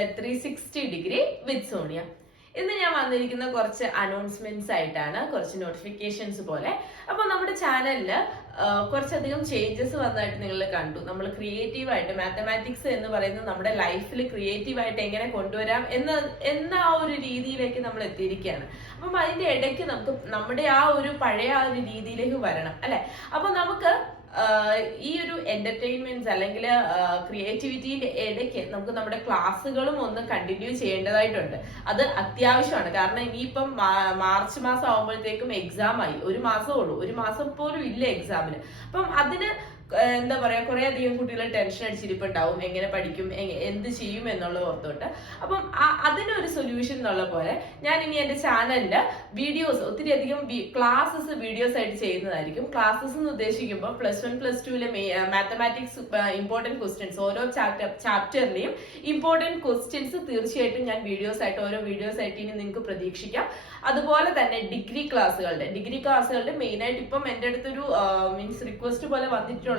360 degree with Sonia. ഇന്ന് ഞാൻ വന്നിരിക്കുന്ന കുറച്ച് അനൗൺസ്മെന്റ്സ് ആയിട്ടാണ്, കുറച്ച് നോട്ടിഫിക്കേഷൻസ് പോലെ. അപ്പൊ നമ്മുടെ ചാനലില് കുറച്ചധികം ചേഞ്ചസ് വന്നതായിട്ട് നിങ്ങൾ കണ്ടു. നമ്മൾ ക്രിയേറ്റീവായിട്ട് മാത്തമാറ്റിക്സ് എന്ന് പറയുന്നത് നമ്മുടെ ലൈഫിൽ ക്രിയേറ്റീവായിട്ട് എങ്ങനെ കൊണ്ടുവരാം എന്ന ആ ഒരു രീതിയിലേക്ക് നമ്മൾ എത്തിയിരിക്കുകയാണ്. അപ്പം അതിന്റെ ഇടയ്ക്ക് നമുക്ക് നമ്മുടെ ആ ഒരു പഴയ ആ ഒരു രീതിയിലേക്ക് വരണം അല്ലെ. അപ്പൊ നമുക്ക് ഈ ഒരു എന്റർടൈൻമെന്റ്സ് അല്ലെങ്കിൽ ക്രിയേറ്റിവിറ്റിയുടെ ഇടയ്ക്ക് നമുക്ക് നമ്മുടെ ക്ലാസ്സുകളും ഒന്ന് കണ്ടിന്യൂ ചെയ്യേണ്ടതായിട്ടുണ്ട്. അത് അത്യാവശ്യമാണ്. കാരണം ഇനിയിപ്പം മാർച്ച് മാസം ആകുമ്പോഴത്തേക്കും എക്സാം ആയി. ഒരു മാസമേ ഉള്ളൂ, ഒരു മാസം പോലും ഇല്ല എക്സാമിന്. അപ്പം അതിന് എന്താ പറയാ, കുറെ അധികം കുട്ടികൾ ടെൻഷൻ അടിച്ചിരിപ്പുണ്ടാവും, എങ്ങനെ പഠിക്കും, എന്ത് ചെയ്യും എന്നുള്ളത് ഓർത്തോട്ട്. അപ്പം അതിനൊരു സൊല്യൂഷൻ എന്നുള്ള പോലെ ഞാൻ ഇനി എന്റെ ചാനലില് വീഡിയോസ്, ഒത്തിരി അധികം ക്ലാസ്സസ് വീഡിയോസ് ആയിട്ട് ചെയ്യുന്നതായിരിക്കും. ക്ലാസ്സസ് എന്ന് ഉദ്ദേശിക്കുമ്പോൾ +1 +2 മാത്തമാറ്റിക്സ് ഇമ്പോർട്ടന്റ് ക്വസ്റ്റ്യൻസ്, ഓരോ ചാപ്റ്ററിലെയും ഇമ്പോർട്ടന്റ് ക്വസ്റ്റ്യൻസ് തീർച്ചയായിട്ടും ഞാൻ വീഡിയോസ് ആയിട്ട് ഇനി നിങ്ങൾക്ക് പ്രതീക്ഷിക്കാം. അതുപോലെ തന്നെ ഡിഗ്രി ക്ലാസ്സുകളുടെ മെയിൻ ആയിട്ട് ഇപ്പം എന്റെ അടുത്തൊരു മീൻസ് റിക്വസ്റ്റ് പോലെ വന്നിട്ടുള്ളത്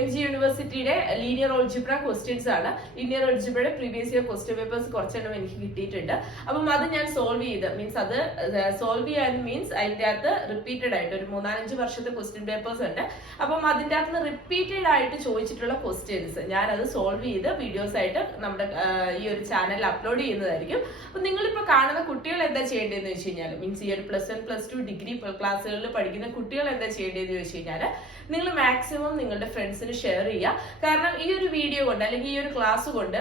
MG യൂണിവേഴ്സിറ്റിയുടെ ലീനിയർ ഓൾജിബ്ര ക്വസ്റ്റ്യൻസ് ആണ്. ലീനിയർ ഓൾജിബ്രയുടെ പ്രീവിയസ് ഇയർ ക്വസ്റ്റ്യൻ പേപ്പേഴ്സ് കുറച്ചെണ്ണം എനിക്ക് കിട്ടിയിട്ടുണ്ട്. അപ്പം അത് ഞാൻ സോൾവ് ചെയ്ത് മീൻസ് അതിന്റെ അകത്ത് റിപ്പീറ്റഡ് ആയിട്ട് ഒരു 3-5 വർഷത്തെ ക്വസ്റ്റ്യൻ പേപ്പേഴ്സ് ഉണ്ട്. അപ്പം അതിന്റെ അകത്ത് റിപ്പീറ്റഡ് ആയിട്ട് ചോദിച്ചിട്ടുള്ള ക്വസ്റ്റ്യൻസ് ഞാൻ അത് സോൾവ് ചെയ്ത് വീഡിയോസ് ആയിട്ട് നമ്മുടെ ഈ ഒരു ചാനലിൽ അപ്ലോഡ് ചെയ്യുന്നതായിരിക്കും. അപ്പൊ നിങ്ങളിപ്പോ കാണുന്ന കുട്ടികൾ എന്താ ചെയ്യേണ്ടതെന്ന് വെച്ച് കഴിഞ്ഞാൽ, മീൻസ് ഈ ഒരു +1 +2 ഡിഗ്രി ക്ലാസ്സുകളിൽ പഠിക്കുന്ന കുട്ടികൾ എന്താ ചെയ്യേണ്ടതെന്ന് വെച്ച് കഴിഞ്ഞാൽ, നിങ്ങൾ മാക്സിമം നിങ്ങളുടെ ഫ്രണ്ട്സിന് ഷെയർ ചെയ്യുക. കാരണം ഈ ഒരു വീഡിയോ കൊണ്ട് അല്ലെങ്കിൽ ഈ ഒരു ക്ലാസ് കൊണ്ട്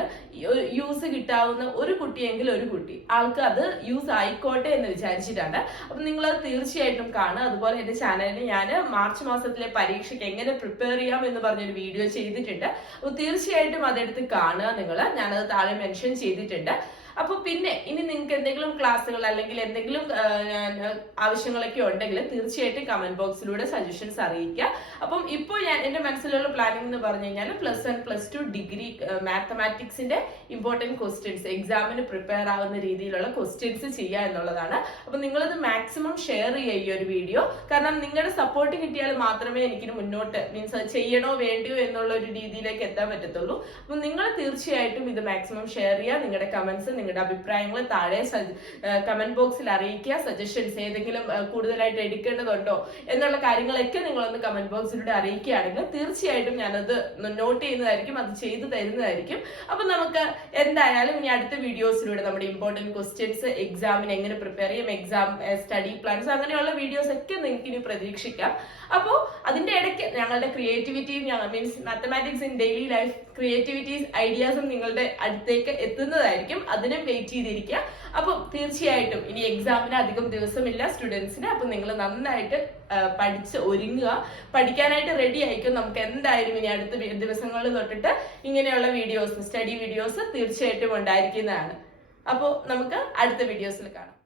യൂസ് കിട്ടാവുന്ന ഒരു കുട്ടിയെങ്കിലും ഒരു കുട്ടി ആൾക്ക് അത് യൂസ് ആയിക്കോട്ടെ എന്ന് വിചാരിച്ചിട്ടാണ്. അപ്പൊ നിങ്ങൾ അത് തീർച്ചയായിട്ടും കാണുക. അതുപോലെ എന്റെ ചാനലിൽ ഞാൻ മാർച്ച് മാസത്തിലെ പരീക്ഷയ്ക്ക് എങ്ങനെ പ്രിപ്പയർ ചെയ്യാം എന്ന് പറഞ്ഞൊരു വീഡിയോ ചെയ്തിട്ടുണ്ട്. അപ്പൊ തീർച്ചയായിട്ടും അതെടുത്ത് കാണുക നിങ്ങൾ. ഞാനത് താഴെ മെൻഷൻ ചെയ്തിട്ടുണ്ട്. അപ്പൊ പിന്നെ ഇനി നിങ്ങൾക്ക് എന്തെങ്കിലും ക്ലാസ്സുകൾ അല്ലെങ്കിൽ എന്തെങ്കിലും ആവശ്യങ്ങളൊക്കെ ഉണ്ടെങ്കിൽ തീർച്ചയായിട്ടും കമന്റ് ബോക്സിലൂടെ സജഷൻസ് അറിയിക്കുക. അപ്പം ഇപ്പോൾ ഞാൻ എന്റെ മനസ്സിലുള്ള പ്ലാനിംഗ് എന്ന് പറഞ്ഞു കഴിഞ്ഞാൽ +1 +2 ഡിഗ്രി മാത്തമാറ്റിക്സിന്റെ ഇമ്പോർട്ടന്റ് ക്വസ്റ്റ്യൻസ്, എക്സാമിന് പ്രിപ്പയർ ആവുന്ന രീതിയിലുള്ള ക്വസ്റ്റ്യൻസ് ചെയ്യുക എന്നുള്ളതാണ്. അപ്പൊ നിങ്ങളത് മാക്സിമം ഷെയർ ചെയ്യുക ഈ ഒരു വീഡിയോ. കാരണം നിങ്ങളുടെ സപ്പോർട്ട് കിട്ടിയാൽ മാത്രമേ എനിക്ക് മുന്നോട്ട് മീൻസ് അത് ചെയ്യണോ വേണ്ടിയോ എന്നുള്ള ഒരു രീതിയിലേക്ക് എത്താൻ പറ്റത്തുള്ളൂ. അപ്പൊ നിങ്ങൾ തീർച്ചയായിട്ടും ഇത് മാക്സിമം ഷെയർ ചെയ്യുക. നിങ്ങളുടെ കമന്റ്സ്, നിങ്ങളുടെ അഭിപ്രായങ്ങൾ താഴെ കമന്റ് ബോക്സിൽ അറിയിക്കുക. സജഷൻസ് ഏതെങ്കിലും കൂടുതലായിട്ട് എടുക്കേണ്ടതുണ്ടോ എന്നുള്ള കാര്യങ്ങളൊക്കെ നിങ്ങളൊന്ന് കമന്റ് ബോക്സിലൂടെ അറിയിക്കുകയാണെങ്കിൽ തീർച്ചയായിട്ടും ഞാനത് നോട്ട് ചെയ്യുന്നതായിരിക്കും, അത് ചെയ്തു തരുന്നതായിരിക്കും. അപ്പൊ നമുക്ക് എന്തായാലും ഇനി അടുത്ത വീഡിയോസിലൂടെ നമ്മുടെ ഇമ്പോർട്ടന്റ് ക്വസ്റ്റ്യൻസ്, എക്സാമിന് എങ്ങനെ പ്രിപ്പയർ ചെയ്യും, എക്സാം സ്റ്റഡി പ്ലാൻസ്, അങ്ങനെയുള്ള വീഡിയോസ് ഒക്കെ നിങ്ങൾക്ക് ഇനി പ്രതീക്ഷിക്കാം. അപ്പോ അതിന്റെ ഇടയ്ക്ക് ഞങ്ങളുടെ ക്രിയേറ്റിവിറ്റിയും means mathematics in daily life creativities ഐഡിയാസും നിങ്ങളുടെ അടുത്തേക്ക് എത്തുന്നതായിരിക്കും. അതിനും വെയിറ്റ് ചെയ്തിരിക്കുക. അപ്പൊ തീർച്ചയായിട്ടും ഇനി എക്സാമിന് അധികം ദിവസമില്ല സ്റ്റുഡൻസിന്. അപ്പൊ നിങ്ങൾ നന്നായിട്ട് പഠിച്ച് ഒരുങ്ങുക, പഠിക്കാനായിട്ട് റെഡി ആയിരിക്കും. നമുക്ക് എന്തായാലും ഇനി അടുത്ത ദിവസങ്ങളിൽ തൊട്ടിട്ട് ഇങ്ങനെയുള്ള വീഡിയോസ്, സ്റ്റഡി വീഡിയോസ് തീർച്ചയായിട്ടും ഉണ്ടായിരിക്കുന്നതാണ്. അപ്പോൾ നമുക്ക് അടുത്ത വീഡിയോസിൽ കാണാം.